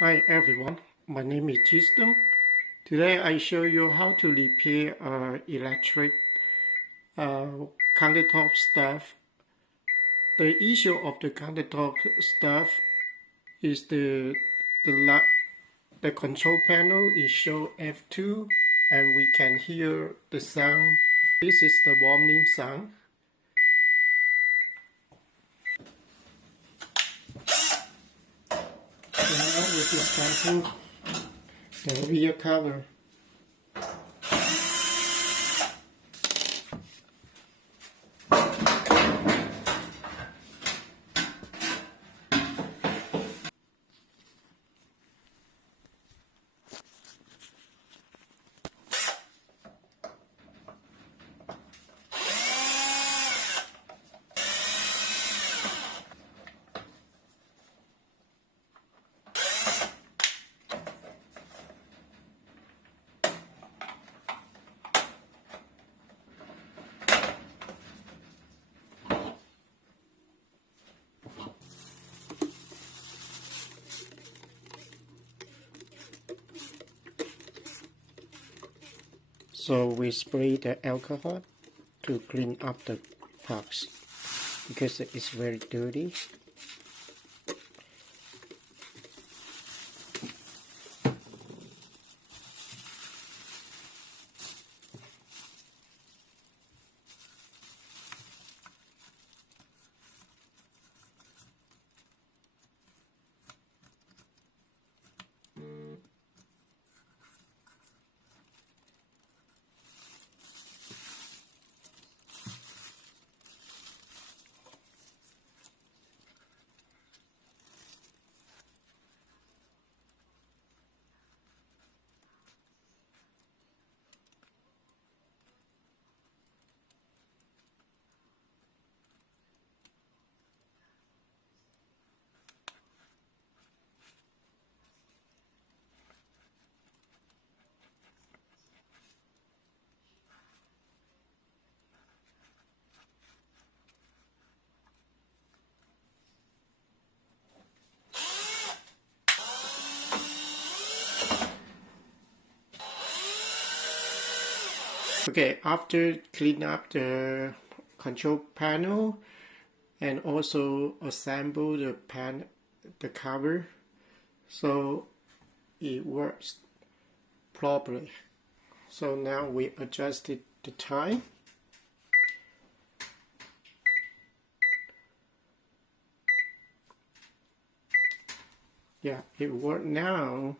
Hi everyone, my name is Jisdong. Today I show you how to repair electric countertop stuff. The issue of the countertop stuff is the control panel is show F2 and we can hear the sound. This is the warming sound. So now with the sample the rear cover. So we spray the alcohol to clean up the parts because it's very dirty. Okay, after clean up the control panel and also assemble the cover so it works properly. So now we adjusted the time. Yeah, it worked now.